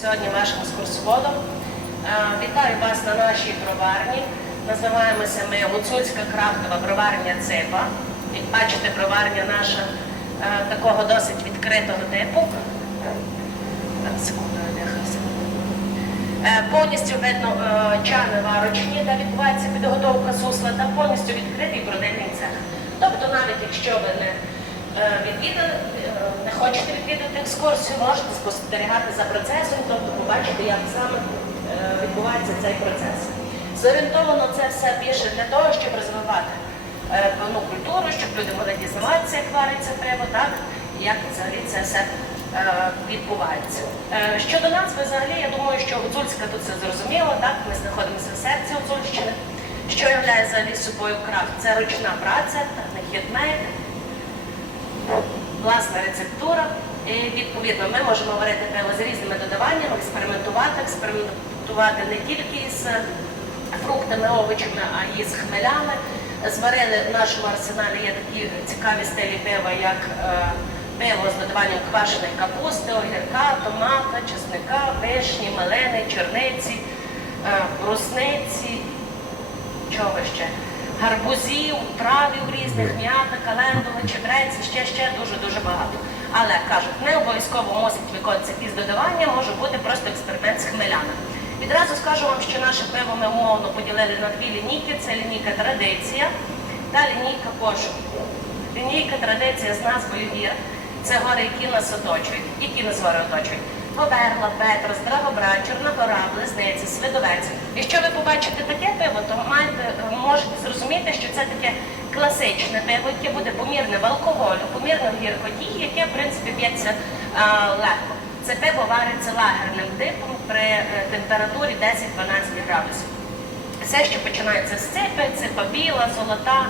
сьогодні вашим екскурсоводом. Е, Вітаю вас на нашій броварні. Називаємося ми Гуцульська крафтова броварня Ципа. Як бачите, броварня наша е, такого досить відкритого типу. Е, Повністю видно чани варочні, де відбувається підготовка сусла, та повністю відкритий бродильний цех. Тобто, навіть якщо ви не відвідали, е, не хочете відвідати екскурсію, можете спостерігати за процесом, тобто побачити, як саме е, відбувається цей процес. Зорієнтовано це все більше для того, щоб розвивати е, певну культуру, щоб люди могли дізнаватися, як вариться пиво, так, і як взагалі це все е, відбувається. Е, Щодо назви, взагалі, я думаю, що Гуцульська тут все зрозуміло, так, ми знаходимося в серці Гуцульщини. Що являє взагалі собою крафт? Це ручна праця, не І відповідно ми можемо варити пиво з різними додаваннями, експериментувати, експериментувати не тільки з фруктами, овочами, а і з хмелями. Зварили в нашому арсеналі є такі цікаві стилі пива, як е, пиво з додаванням квашеної капусти, огірка, томата, чесника, вишні, малини, чорниці, е, брусниці, чого ще? Гарбузів, травів різних, м'ята, календула, чебреці, ще ще дуже-дуже багато. Але кажуть, не обов'язково мусить виконуватися із додавання, може бути просто експеримент з хмелями. Відразу скажу вам, що наше пиво ми умовно поділили на дві лінійки. Це лінійка традиція та лінійка пошук. Лінійка традиція з назвою вір. Це гори, які нас оточують. Які нас гори оточують? Поверла, Петрос, Драгобра, Чорногора, Близнеці, Свидовець. Якщо ви побачите таке пиво, то маєте, можете зрозуміти, що це таке класичне пиво, яке буде помірне в алкоголю, помірне в гіркоті, яке, в принципі, б'ється легко. Це пиво вариться лагерним типом при е, температурі 10-12 градусів. Все, що починається з ципи, ципа біла, золота,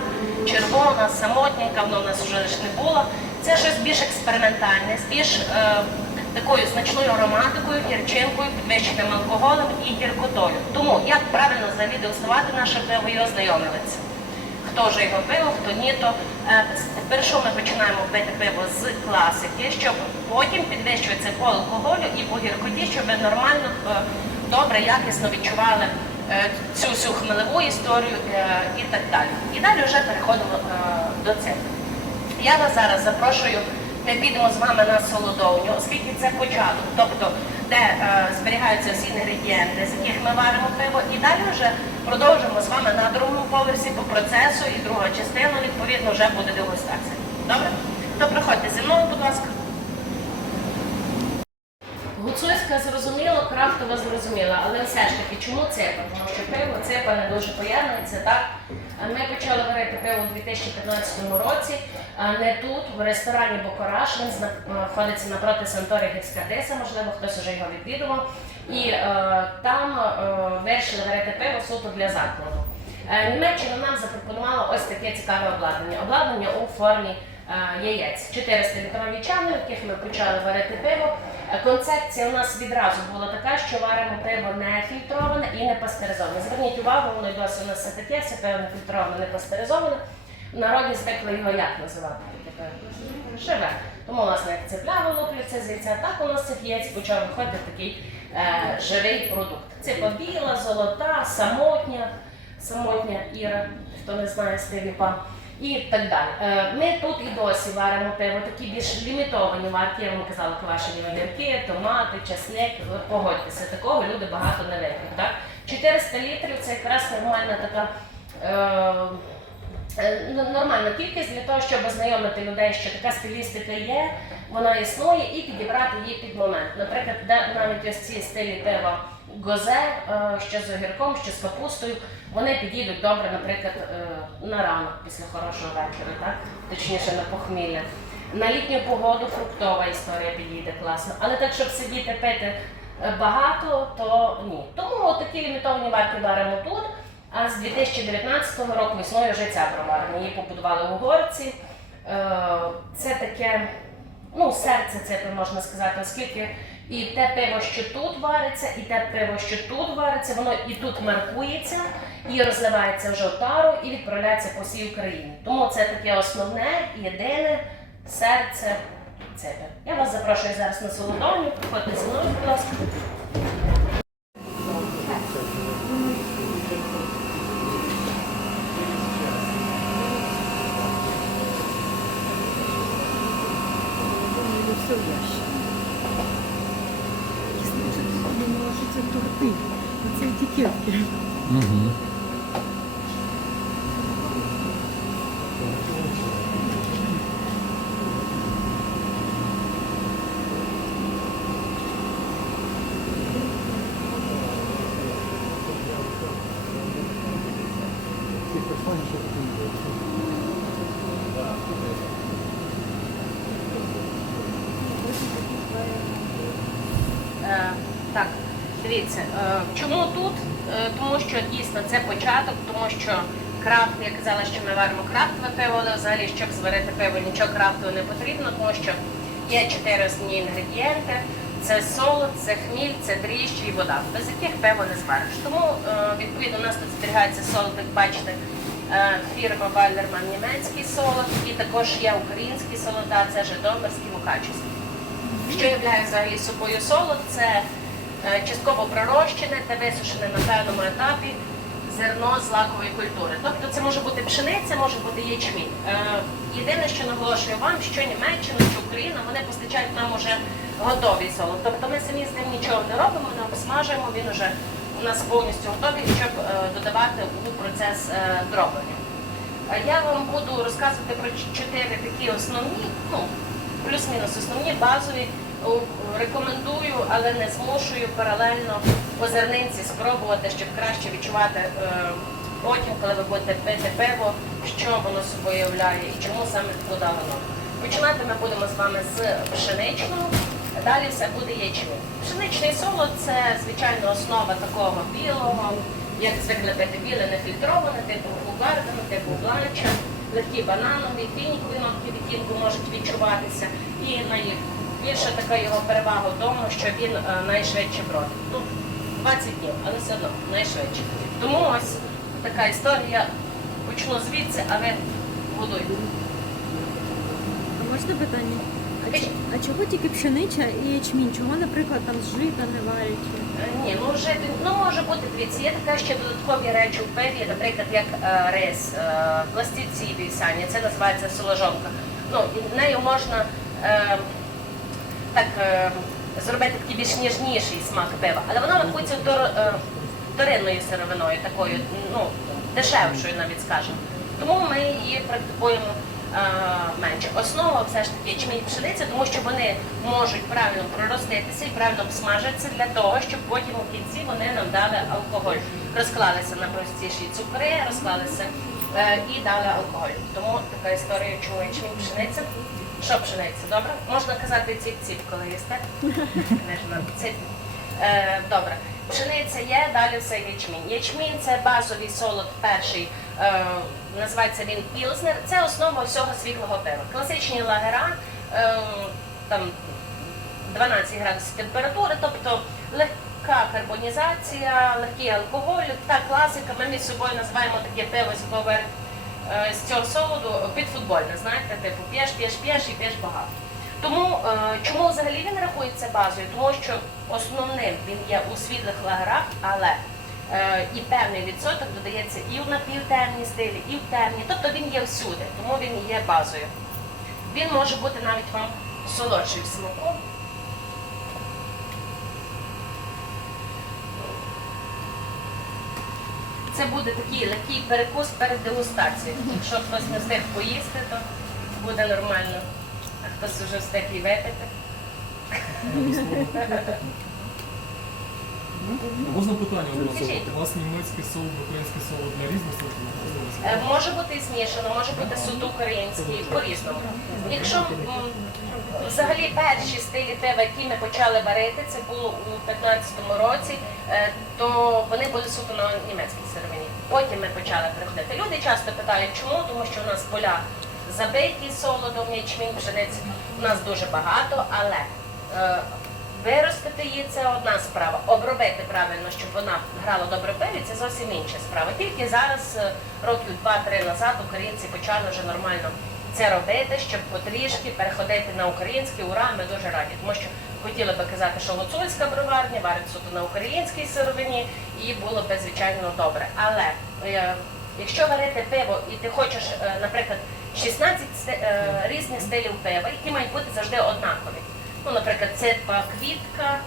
червона, самотненька, воно в нас вже не було. Це щось більш експериментальне, більш е, такою значною ароматикою, гірчинкою, підвищеним алкоголем і гіркотою. Тому як правильно взагалі дегустувати наше пиво і ознайомилися. Хто вже його пив, хто ні, то е, перше ми починаємо пити пиво з класики, щоб потім підвищуватися по алкоголю і по гіркоті, щоб ви нормально, е, добре, якісно відчували е, цю всю хмелеву історію і так далі. І далі вже переходимо до цих. Я вас зараз запрошую, ми підемо з вами на солодовню, оскільки це початок, тобто де е, зберігаються всі інгредієнти, з яких ми варимо пиво, і далі вже продовжимо з вами на другому поверсі по процесу, і друга частина, відповідно, вже буде дегустація. Добре? То приходьте зі мною, будь ласка. Гуцульська зрозуміло, крафтова зрозуміла, але все ж таки, чому цепа? Тому що пиво цепа не дуже поєднується, так? Ми почали варити пиво у 2015 році, не тут, в ресторані Бокораш, він зна- знаходиться напроти Санторі Гецькадеса, можливо, хтось вже його відвідував. І е, там е, вирішили варити пиво суто для закладу. Е, Німеччина нам запропонувала ось таке цікаве обладнання. Обладнання у формі е, яєць. 400 літрові чани, в яких ми почали варити пиво. Е, Концепція у нас відразу була така, що варимо пиво не фільтроване і не пастеризоване. Зверніть увагу, воно досі у нас все таке, все пиво не фільтроване, не пастеризоване. В народі звикли його як називати? Живе. Тому, власне, як цепля вилуплюється з яйця, так у нас цих яєць почав виходити такий е, живий продукт. Ципа біла, золота, самотня, самотня Іра, хто не знає стилі пан. І так далі. Е, Ми тут і досі варимо пиво, такі більш лімітовані варки, я вам казала, квашені огірки, томати, часник. Погодьтеся, такого люди багато не вип'ють. Так? 400 літрів це якраз нормальна така. Е, е, Нормальна кількість для того, щоб ознайомити людей, що така стилістика є, вона існує, і підібрати її під момент. Наприклад, навіть ось ці стилі пива гозе, що з огірком, що з капустою, вони підійдуть добре, наприклад, е, на ранок після хорошого вечора, так? точніше на похмілля. На літню погоду фруктова історія підійде класно. Але так, щоб сидіти пити е, багато, то ні. Тому такі лімітовані варки беремо тут. А з 2019 року існує вже ця броварня. Її побудували угорці. Е, Це таке, ну, серце це можна сказати, оскільки і те пиво, що тут вариться, і те пиво, що тут вариться, воно і тут маркується, і розливається вже в тару, і відправляється по всій Україні. Тому це таке основне, єдине серце цепи. Я вас запрошую зараз на солодовню, приходьте зі мною, будь ласка. Дивіться, е, чому тут? Е, тому що дійсно це початок, тому що крафт, я казала, що ми варимо крафтове пиво, але взагалі, щоб зварити пиво, нічого крафтового не потрібно, тому що є чотири основні інгредієнти. Це солод, це хміль, це дріжджі і вода, без яких пиво не звариш. Тому, е, відповідно, у нас тут зберігається солод, як бачите, фірма Валерман німецький солод, і також є український солода, це Житомирський Мукачівський. Що являє взагалі собою солод? Це частково пророщене та висушене на певному етапі зерно з лакової культури. Тобто це може бути пшениця, може бути ячмінь. Е, Єдине, що наголошую вам, що Німеччина, що Україна, вони постачають нам уже готовий солод. Тобто ми самі з ним нічого не робимо, не обсмажуємо, він уже у нас повністю готовий, щоб е, додавати у процес е, дроблення. Я вам буду розказувати про чотири такі основні, ну плюс-мінус основні, базові. Рекомендую, але не змушую паралельно по зернинці спробувати, щоб краще відчувати е, потім, коли ви будете пити пиво, що воно собою являє і чому саме дали норму. Починати ми будемо з вами з пшеничного, далі все буде ячмінь. Пшеничний солод це звичайно основа такого білого, як звикли пити біле, нефільтроване, типу губардену, типу бланча, легкі бананові, фінікові нотки відтінку можуть відчуватися. І найбільша така його перевага в тому, що він е, найшвидше бродить. Ну, 20 днів, але все одно найшвидше. Тому ось така історія. Почну звідси, а ви будуйте. А можна питання? А, ч- а чого тільки пшенича і ячмінь? Чого, наприклад, там з жита не варять? Е, Ні, ну вже ну може бути дивіться. Є така ще додаткові речі в пиві, наприклад, як е, рис, е, пластівці вісяні, це називається соложонка. Ну і нею можна е, так е, зробити такий більш ніжніший смак пива, але вона рахується е, вторинною сировиною, такою, ну дешевшою, навіть скажемо. Тому ми її практикуємо е, менше. Основа все ж таки ячмінь пшениця, тому що вони можуть правильно пророститися і правильно обсмажитися для того, щоб потім у кінці вони нам дали алкоголь. Розклалися на простіші цукри, розклалися і дали алкоголь. Тому така історія, чому ячмінь пшениця. Що пшениця, добре? Можна казати ціп-ціп, коли їсте. Е, добре. Пшениця є, далі все ячмінь. Ячмінь це базовий солод перший, е, називається він пілзнер. Це основа всього світлого пива. Класичні лагера, е, там 12 градусів температури, тобто легка карбонізація, легкий алкоголь, та класика. Ми між собою називаємо таке пиво з з цього солоду підфутбольне. Знаєте, типу п'єш, п'єш, п'єш і п'єш багато. Тому е, чому взагалі він рахується базою? Тому що основним він є у світлих лагерах, але е, і певний відсоток додається і в напівтемні стилі, і в темні. Тобто він є всюди, тому він є базою. Він може бути навіть вам солодший в смаку. Це буде такий легкий перекус перед дегустацією. Якщо хтось не встиг поїсти, то буде нормально. А хтось вже встиг і випити. Можна питання одразу? Скажіть. У вас німецький солод, український солод на різних сортах? Е, Може бути і змішано, може бути суто український, по-різному. Якщо м, взагалі перші стилі пива, які ми почали варити, це було у 15-му році, е, то вони були суто на німецькій сировині. Потім ми почали переходити. Люди часто питають, чому, тому що у нас поля забиті солодом, ячмінь, пшениці. У нас дуже багато, але е, Виростити її це одна справа. Обробити правильно, щоб вона грала добре в пиві, це зовсім інша справа. Тільки зараз, е, років 2-3 назад, українці почали вже нормально це робити, щоб потрішки переходити на український. Ура, ми дуже раді. Тому що хотіли би казати, що гуцульська броварня варить суто на українській сировині, і було б звичайно добре. Але е, якщо варити пиво і ти хочеш, е, наприклад, 16 е, різних стилів пива, які мають бути завжди однакові. Ну, наприклад, це квітка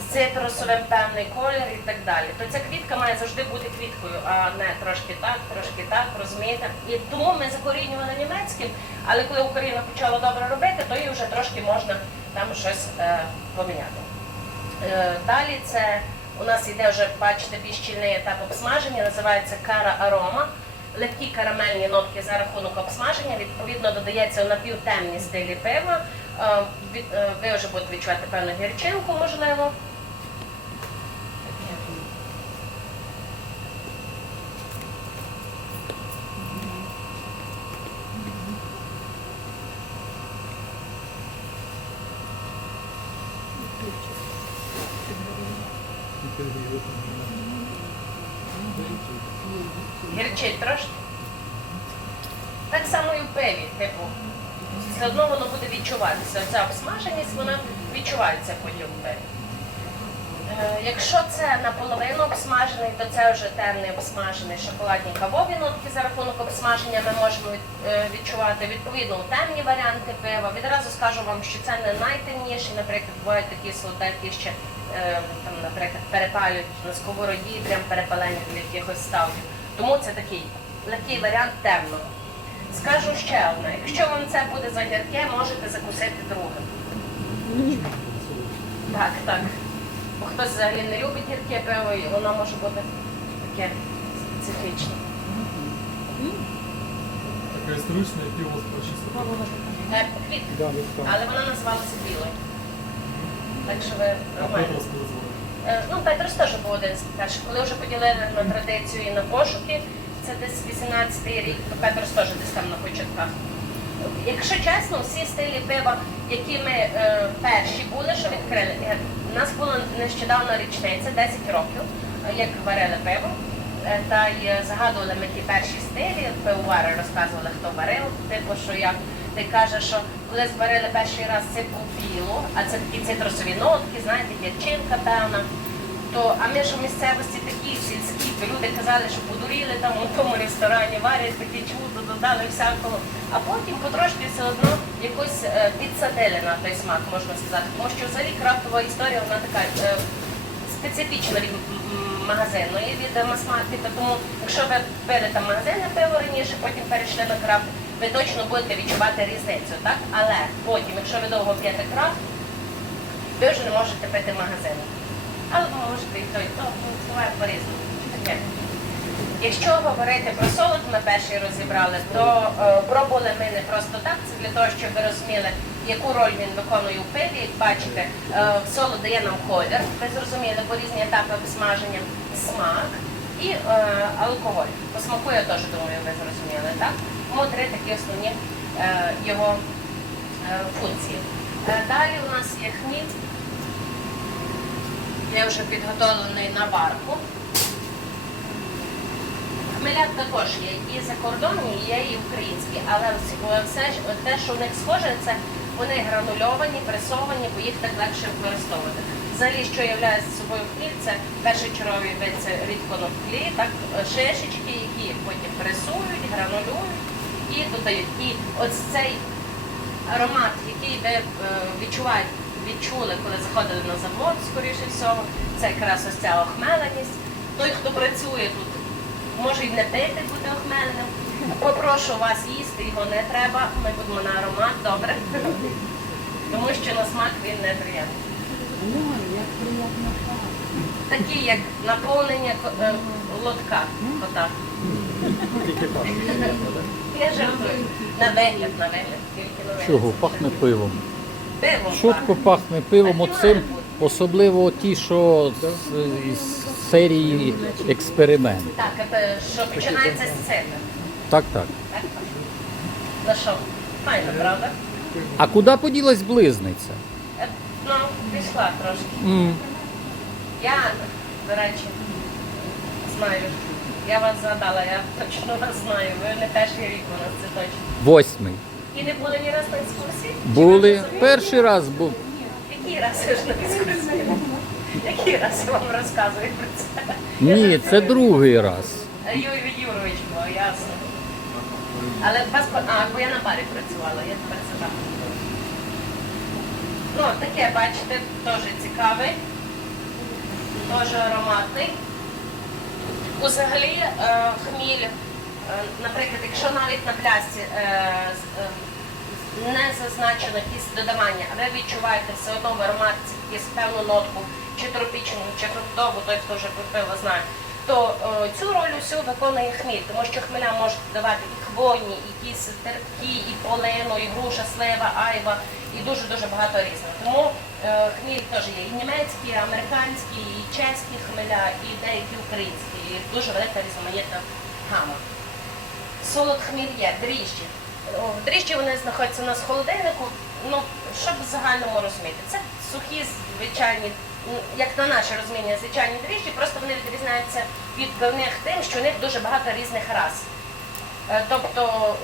з цитрусовим певний колір і так далі. То ця квітка має завжди бути квіткою, а не трошки так, трошки так, розумієте? І тому ми закорінювали німецьким, але коли Україна почала добре робити, то їй вже трошки можна там щось е, поміняти. Е, Далі це у нас йде вже, бачите, більш щільний етап обсмаження, називається кара арома. Легкі карамельні нотки за рахунок обсмаження, відповідно, додається напівтемні стилі пива. Е, Ви вже будете відчувати певну гірчинку, можливо. Гірчить трошки. Так само і в пиві, типу, все одно воно буде відчуватися. Ця обсмаженість, вона відчувається потім в пиві. Е, Якщо це наполовину обсмажений, то це вже темний обсмажений шоколадні кавові нотки за рахунок обсмаження ми можемо е, відчувати. Відповідно, темні варіанти пива. Відразу скажу вам, що це не найтемніші, наприклад, бувають такі солодкі ще е, там, наприклад, перепалюють на сковороді, прям перепалені для якихось ставків. Тому це такий легкий варіант темного. Скажу ще одне, якщо вам це буде загірке, можете закусити другим. Так, так. Бо хтось взагалі не любить гірке пиво, і воно може бути таке специфічне. Таке історичне, яке у вас. Е, Квітка, але вона називалася білою. Так що ви А нормально. Петрос коли звали? Е, Ну, Петрос теж був один з перших. Коли вже поділили на традицію і на пошуки, це десь 18-й рік, то Петрос теж десь там на початках. Якщо чесно, всі стилі пива, які ми е, перші були, що відкрили, е, у нас була нещодавно річниця, 10 років, е, як варили пиво. Е, Та й е, згадували ми ті перші стилі, пивовари розказували, хто варив, типу, що як ти кажеш, що коли зварили перший раз ципу білу, а це такі цитрусові нотки, знаєте, гірчинка певна. То, а ми ж у місцевості такі сільські, то люди казали, що подуріли там у тому ресторані, варять таке чудо, додали всякого. А потім потрошки все одно якось е, підсадили на той смак, можна сказати. Тому що взагалі крафтова історія вона така е, специфічна від м- м- магазинної від е, мас-маркету. Тому якщо ви пили там магазинне пиво раніше, потім перейшли на крафт, ви точно будете відчувати різницю, так? Але потім, якщо ви довго п'єте крафт, ви вже не можете пити в магазин. Але ви можете і то, то, буває по-різному. Якщо говорити про солод, ми перший розібрали, то е, пробували ми не просто так, це для того, щоб ви розуміли, яку роль він виконує у пиві. Як бачите, е, солод дає нам колір, ви зрозуміли, бо різні етапи обсмаження, смак і е, алкоголь. По смаку я теж думаю, ви зрозуміли, так? Тому три такі основні е, його е, функції. Е, далі у нас є хміль. Я вже підготовлений на варку. Хмеляк також є і закордонні, є і українські, але все те, що в них схоже, це вони гранульовані, пресовані, бо їх так легше використовувати. Взагалі, що являє собою хміль, це перший черговий вид це рідко тлі, так шишечки, які потім пресують, гранулюють і додають. І ось цей аромат, який ви е, відчуваєте, відчули, коли заходили на завод, скоріше всього, це якраз ось ця охмеленість. Той, хто працює тут, може і не пити бути охмеленим. Попрошу вас їсти, його не треба. Ми будемо на аромат, добре. Тому що на смак він не приємний. Такий, як наповнення е, лотка кота. Я жартую. На вигляд, на вигляд, тільки на вигляд. Чого? Пахне пивом. Пивом Чутко пахне пивом. Оцим, особливо ті, що з, із серії експеримент. Так, е, що починається з себе. Так, так. Так? Ну що, файно, правда? А куди поділась близниця? Е, Ну, пішла трошки. М, Я, до речі, знаю. Я вас згадала, я точно вас знаю. Ви не перший рік у нас, це точно. Восьмий. І не були ні раз на екскурсії? Були. Перший раз був. Який раз ви ж на екскурсії? Який раз я вам розказую про це? Ні, це другий раз. Юрій Юрович був, ясно. Але паспорт, а, бо я на барі працювала, я тепер задам. Ну, таке, бачите, теж цікавий. теж ароматний. Взагалі, е, хміль, е, наприклад, якщо навіть на плясці е, не зазначено якісь додавання, а ви відчуваєте все одно в ароматці якусь певну нотку, чи тропічну, чи фруктову, той, хто вже пив, знає, то цю роль усю виконує хміль, тому що хмеля можуть давати і хвойні, і якісь терпкі, і полину, і груша, слива, айва, і дуже-дуже багато різного. Тому е, хміль теж є і німецькі, і американські, і чеські хмеля, і деякі українські, і дуже велика різноманітна гама. Солод хміль є, дріжджі. Дріжджі вони знаходяться у нас в холодильнику. Ну, щоб в загальному розуміти, це сухі, звичайні, як на наше розуміння, звичайні дріжджі, просто вони відрізняються від пивних тим, що у них дуже багато різних рас. Е, Тобто,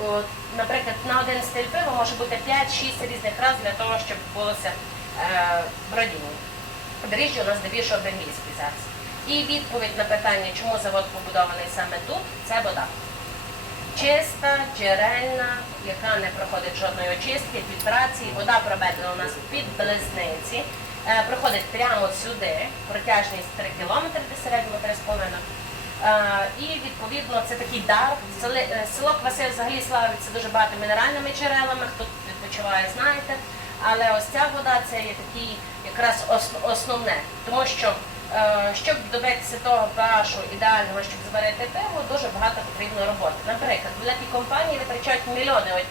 наприклад, на один стиль пива може бути 5-6 різних раз для того, щоб відбулося е, бродіння. Дріжджі у нас здебільшого бельгійський зараз. І відповідь на питання, чому завод побудований саме тут, це вода. Чиста, джерельна, яка не проходить жодної очистки, фільтрації. Вода проведена у нас під близниці, е, проходить прямо сюди, протяжність 3 кілометри, десь середньо 3,5. Е, І відповідно це такий дар. Е, Село Кваси взагалі славиться дуже багато мінеральними джерелами, хто відпочиває, знаєте. Але ось ця вода це є такий якраз основне, тому що е, щоб добитися того пашу ідеального, щоб зварити пиво, дуже багато потрібно роботи. Наприклад, великі компанії витрачають мільйони е,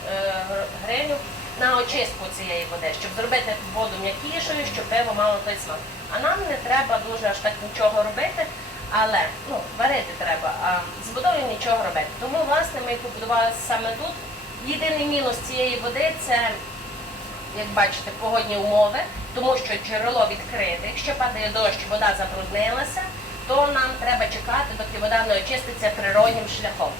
гривень на очистку цієї води, щоб зробити воду м'якішою, щоб пиво мало той смак. А нам не треба дуже аж так нічого робити. Але ну, варити треба, а з водою нічого робити. Тому, власне, ми побудували саме тут. Єдиний мінус цієї води це, як бачите, погодні умови, тому що джерело відкрите. Якщо падає дощ, вода забруднилася, то нам треба чекати, доки вода не очиститься природнім шляхом.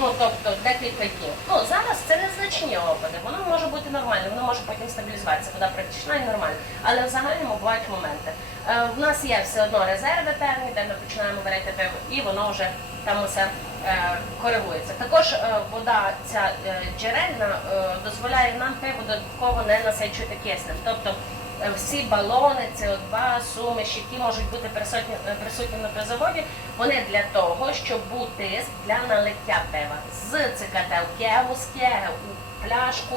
Ну, тобто декілька днів. Ну, зараз це незначні опади, воно може бути нормально, воно може потім стабілізуватися, вода практична і нормальна. Але в загальному бувають моменти. Е, в нас є все одно резерви певні, де ми починаємо варити пиво, і воно вже там усе е, коригується. Також е, вода ця е, джерельна е, дозволяє нам пиво додатково не насичувати киснем. Тобто всі балони, СО2, суміші, які можуть бути присутні, е, присутні на пивзаводі, вони для того, щоб був тиск для налиття пива з ЦКТ в кегу, з кеги у пляшку,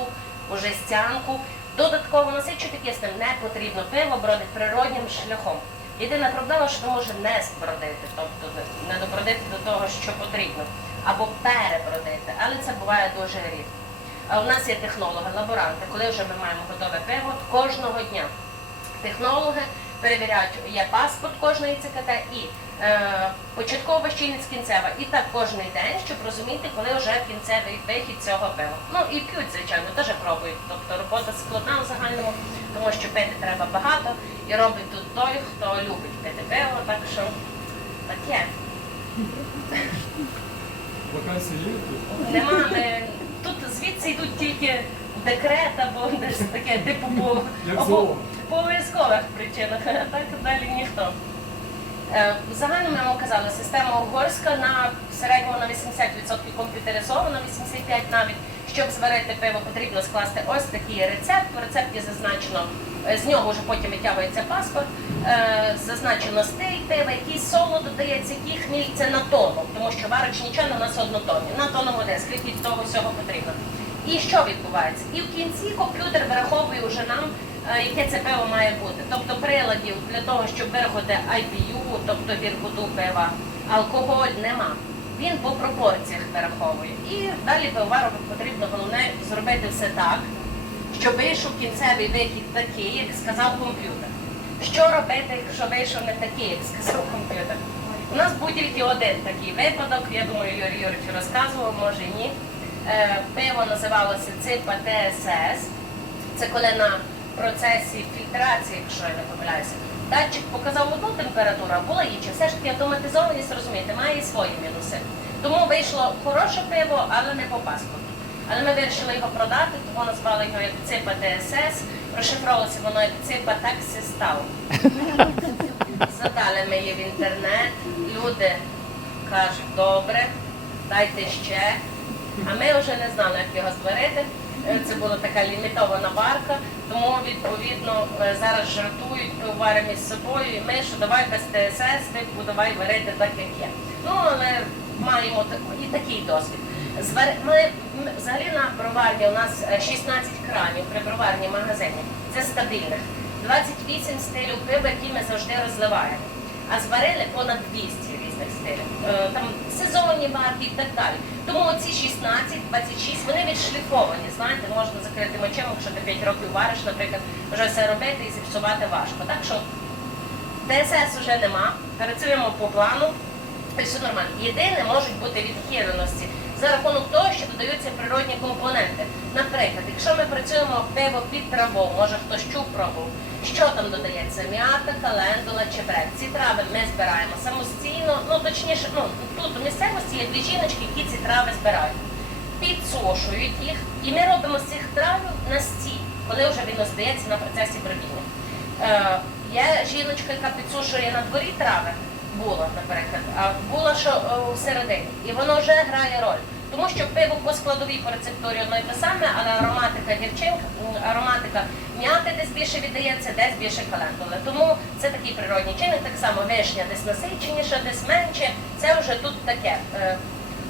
у жестянку. Додатково насичувати киснем не потрібно. Пиво бродить природнім шляхом. Єдина проблема, що може не збродити, тобто не добродити до того, що потрібно, або перебродити, але це буває дуже рідко. А у нас є технологи, лаборанти, коли вже ми маємо готове пиво кожного дня. Технологи перевіряють, є паспорт кожної ЦКТ і е, початкова щільність кінцева. І так кожен день, щоб розуміти, коли вже кінцевий вихід цього пива. Ну і п'ють, звичайно, теж пробують. Тобто робота складна в загальному, тому що пити треба багато. І робить тут той, хто любить пити пиво, так що таке. Вакансії є? Нема, ми, тут звідси йдуть тільки декрет або десь таке, типу по, або по обов'язкових причинах, а так далі ніхто. Е, В загальному я вам казала, система угорська на середньому на 80% комп'ютеризована, 85% навіть. Щоб зварити пиво, потрібно скласти ось такий рецепт. В рецепті зазначено, е, з нього вже потім витягується паспорт, зазначено стиль пива, який соло додається, який хміль це на тонну, тому що варочнічани у нас однотонні. На тонну води, скільки того всього потрібно. І що відбувається? І в кінці комп'ютер вираховує вже нам, е, яке це пиво має бути. Тобто приладів для того, щоб вирахувати IBU, тобто гіркоту пива, алкоголь нема. Він по пропорціях вираховує. І далі пивовару потрібно головне зробити все так, щоб вийшов кінцевий вихід такий, як сказав комп'ютер. Що робити, якщо вийшов не такий, як сказав комп'ютер? У нас тільки один такий випадок, я думаю, Юрій Юрійович розказував, може ні. Е, Пиво називалося ЦИПА ТСС. Це коли на процесі фільтрації, якщо я не помиляюся, датчик показав одну температуру, а була інша. Все ж таки автоматизованість, розумієте, має свої мінуси. Тому вийшло хороше пиво, але не по паспорту. Але ми вирішили його продати, тому назвали його як ЦИПА ТСС. Розшифровувалося воно як ЦИПА Таксистал. Задали ми її в інтернет. Люди кажуть, добре, дайте ще. А ми вже не знали, як його зварити. Е, Це була така лімітована варка, тому відповідно е, зараз жартують пивовари між собою, і ми, що давай без ТСС, типу, давай варити так, як є. Ну, але маємо і такий досвід. Ми, взагалі на броварні у нас е, 16 кранів при броварні магазині. Це стабільних. 28 стилів пива, які ми завжди розливаємо. А зварили понад 200 різних стилів. Е, Там сезонні марки і так далі. Тому ці 16, 26, вони відшліфовані. Знаєте, можна закрити очима, якщо ти 5 років вариш, наприклад, вже все робити і зіпсувати важко. Так що ТСС вже нема, працюємо по плану. І все нормально. Єдине можуть бути відхиленості за рахунок того, що додаються природні компоненти. Наприклад, якщо ми працюємо пиво під траву, може хтось чув пробував, що там додається? М'ята, календула, чебрець. Ці трави ми збираємо самостійно, ну точніше, ну тут у місцевості є дві жіночки, які ці трави збирають. Підсушують їх, і ми робимо з цих трав настій, коли вже він здається на процесі бродіння. Е, є жіночка, яка підсушує на дворі трави, була, наприклад, а була що е, всередині. І воно вже грає роль. Тому що пиво по складовій по рецептурі одно й те саме, але ароматика гірчинка, ароматика м'яти десь більше віддається, десь більше календули. Тому це такий природній чинник, так само вишня десь насиченіша, десь менше. Це вже тут таке. Е,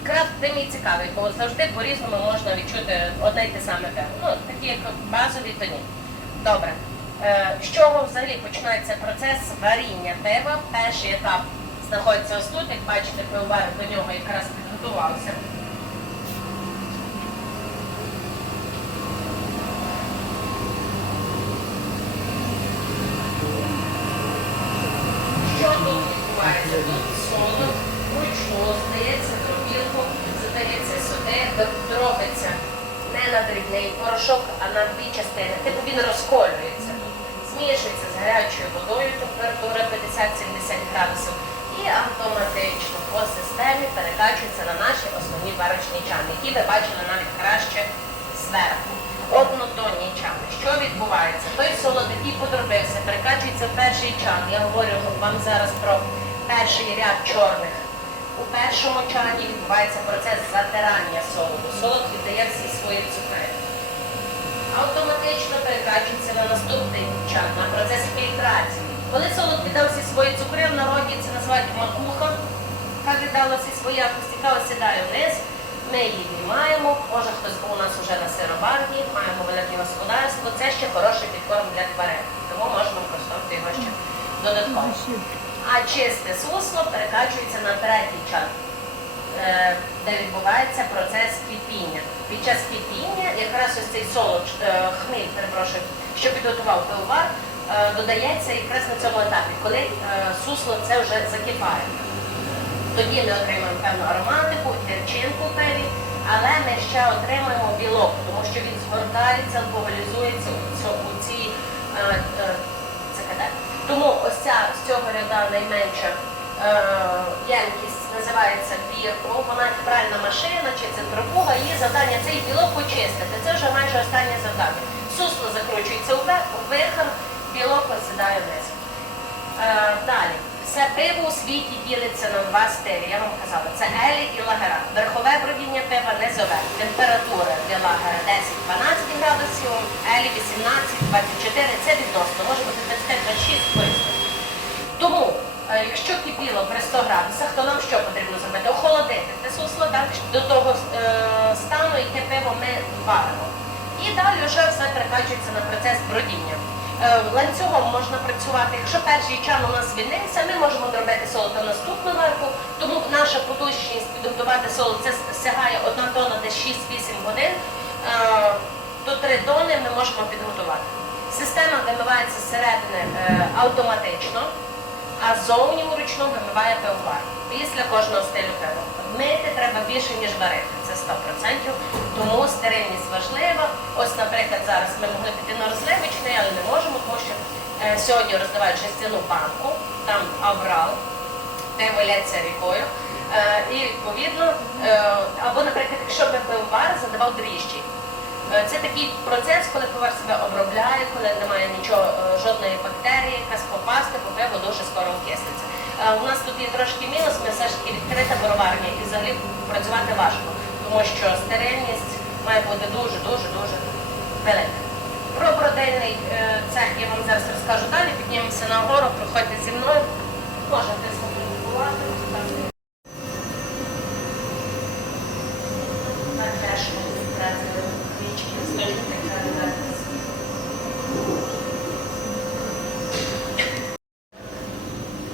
Крафт тим і цікавий, бо завжди по-різному можна відчути одне й те саме пиво. Ну, такі як базові, то ні. Добре. Е, З чого взагалі починається процес варіння дерева? Перший етап знаходиться ось тут, як бачите, пивовар до нього якраз підготувався. Що тут відбувається? Тут соло, вручну здається дробілку, задається сюди, дробиться не на дрібний порошок, а на дві частини. Типу він розколюється тут. Змішується з гарячою водою, температура 50-70 градусів. І автоматично по системі перекачується на наші основні варочні чани, які ви бачили навіть краще зверху. Однотонні чани. Що відбувається? Той солод, який подробився, в перший чан. Я говорю вам зараз про перший ряд чорних. У першому чані відбувається процес затирання солоду. Солод віддає всі свої цукри. Автоматично перекачується на наступний чан, на процес фільтрації. Коли солод віддав всі свої цукри, в народі це називають макуха. Яка віддала всі свої яка осідає вниз. Ми її знімаємо, може хтось був у нас вже на сиробарні, маємо велике господарство. Це ще хороший підкорм для тварин, тому можна використовувати його ще додатково. А чисте сусло перекачується на третій чан, е, де відбувається процес кипіння. Під час кипіння якраз ось цей солод, е, хміль, перепрошую, що підготував пивовар, е, додається якраз на цьому етапі, коли сусло це вже закипає. Тоді ми отримаємо певну ароматику, гірчинку в пиві, але ми ще отримуємо білок, тому що він згортається, алкоголізується у, цій е, е, ЦКД. Тому ось ця з цього ряда найменша е, ємкість називається бір. Ну, вона як пральна машина чи центробуга, її завдання цей білок очистити. Це вже майже останнє завдання. Сусло закручується вверх, вверх, білок осідає вниз. Е, Далі. Все пиво у світі ділиться на два стилі. Я вам казала, це елі і лагера. Верхове бродіння пива низове. Температура для лагера 10-12 градусів, елі 18-24. Це відносно, може бути 25-26 близько. Тому, е, якщо кипіло при 100 градусах, то нам що потрібно зробити? Охолодити те сусло так, до того е, стану, яке пиво ми варимо. І далі вже все перекачується на процес бродіння. Е, Ланцюгом можна працювати. Якщо перший чан у нас звільнився, ми можемо зробити солод на наступну верху. Тому наша потужність підготувати солод це сягає 1 тонна десь 6-8 годин. Е, До 3 тонни ми можемо підготувати. Система вимивається зсередини е, автоматично, а ззовні вручну вимиває пивовар. Після кожного стилю пива. Мити треба більше, ніж варити. Це 100%. Тому стерильність важлива. Ось, наприклад, зараз ми могли піти на розливочний, але не можемо, тому що е, сьогодні роздавають жестяну банку, там аврал, пиво лється рікою. Е, і відповідно, е, або, наприклад, якщо би пивовар задавав дріжджі. Е, Це такий процес, коли пивар себе обробляє, коли немає нічого, е, жодної бактерії, якась попасти, бо пиво дуже скоро окислиться. Е, У нас тут є трошки мінус, ми все ж таки відкрита броварня і взагалі працювати важко, тому що стерильність має бути дуже, дуже, дуже велика. Про бродильний е, цех я вам зараз розкажу далі. Піднімемося на гору, проходьте зі мною. Можете. Так теж відразу річки, стежки, так далі.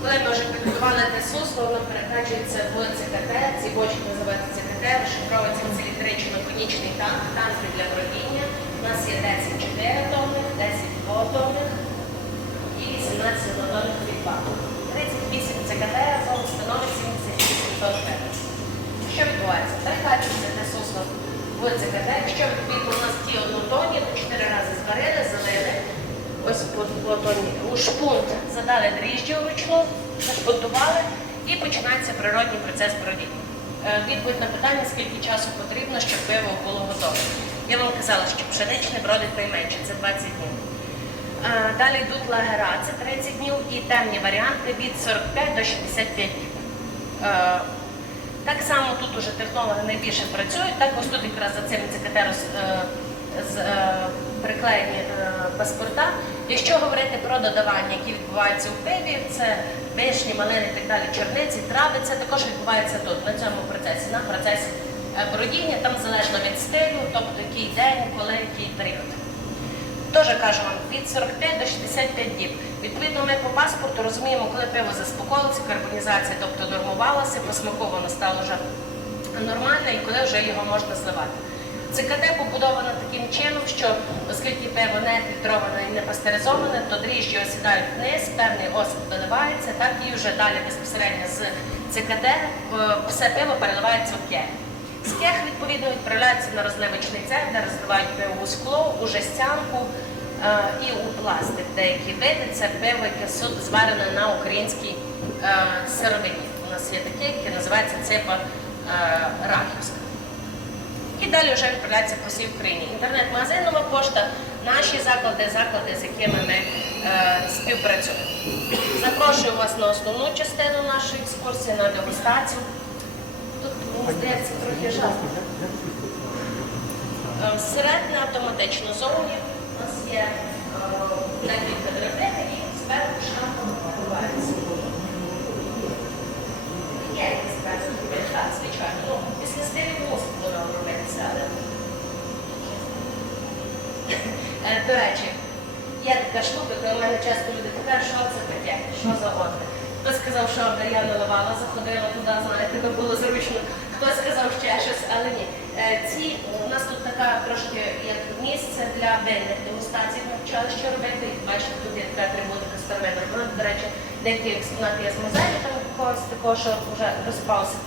Коли ми вже підготували те сусло, воно перекачується в ЦКТ, ці бочки називаються ЦКТ, розшифровується в циліндричний механічний танк, танки для бродіння. У нас є 10 4 тонних, 10 2 тонних і 18 однотонних підвал. 38 ЦКТ разом становить 78 тонн пепел. Що відбувається? Перекачується те сусло в ЦКТ. Якщо відповідно у нас ті однотонні, то 4 рази зварили, залили. Ось по платоні у шпунт задали дріжджі вручну, зашпунтували і починається природній процес бродіння. Е, Відповідь на питання, скільки часу потрібно, щоб пиво було готове. Я вам казала, що пшеничне бродить найменше, це 20 днів. Далі йдуть лагера, це 30 днів, і темні варіанти від 45 до 65 днів. Так само тут уже технологи найбільше працюють, так ось тут якраз за цим ЦКТ роз- е, е, приклеєні е, паспорта. Якщо говорити про додавання, які відбуваються у пиві, це вишні, малини і так далі, чорниці, трави, це також відбувається тут, на цьому процесі, на процесі е, бродіння, там залежно від стилю, тобто який день, коли, який період. Теж кажу вам, від 45 до 65 діб. Відповідно, ми по паспорту розуміємо, коли пиво заспокоїлося, карбонізація, тобто нормувалася, посмаковано стало вже нормально і коли вже його можна зливати. ЦКД побудовано таким чином, що оскільки пиво не фільтроване і не пастеризоване, то дріжджі осідають вниз, певний осад виливається, так і вже далі безпосередньо з ЦКД е, все пиво переливається в кех. З кех, відповідно, відправляється на розливочний цех, де розливають пиво у скло, у жестянку е, і у пластик. Деякі види це пиво, яке зварене на українській е, сировині. У нас є таке, яке називається ципа е, рахівська. І далі вже відправляється по всій Україні. Інтернет-магазин нова пошта, наші заклади, заклади, з якими ми е, співпрацюємо. Запрошую вас на основну частину нашої екскурсії, на дегустацію. Тут, мені здається, трохи жарко. Е, Всередині автоматично зовні у нас є е, декілька драбин і зверху шапка відбувається. Є так, звичайно. Ну, після стилю мусить воно робитися, але. Е, До речі, є така штука, коли мене часто люди питають, що це таке, що за ордер. Хтось сказав, що я наливала, заходила туди, знаєте, би було зручно. Хтось сказав ще щось, але ні. Е, Ці у нас тут така трошки як місце для денних дегустацій. Ми вчали, що робити. І бачите, тут є така атрибутика старовинна. Вона, до речі, деякі експонати є з музею, там якогось такого, що вже розпався.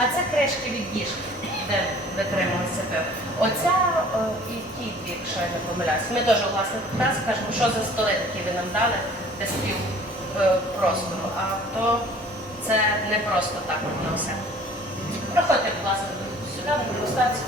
А це кришки від діжки, де витрималося пиво. Оця о, і ті дві, якщо я не помиляюсь. Ми теж власне нас кажемо, що за столи такі ви нам дали для спів е, простору. А то це не просто так на все. Проходьте, будь ласка, сюди на дегустацію.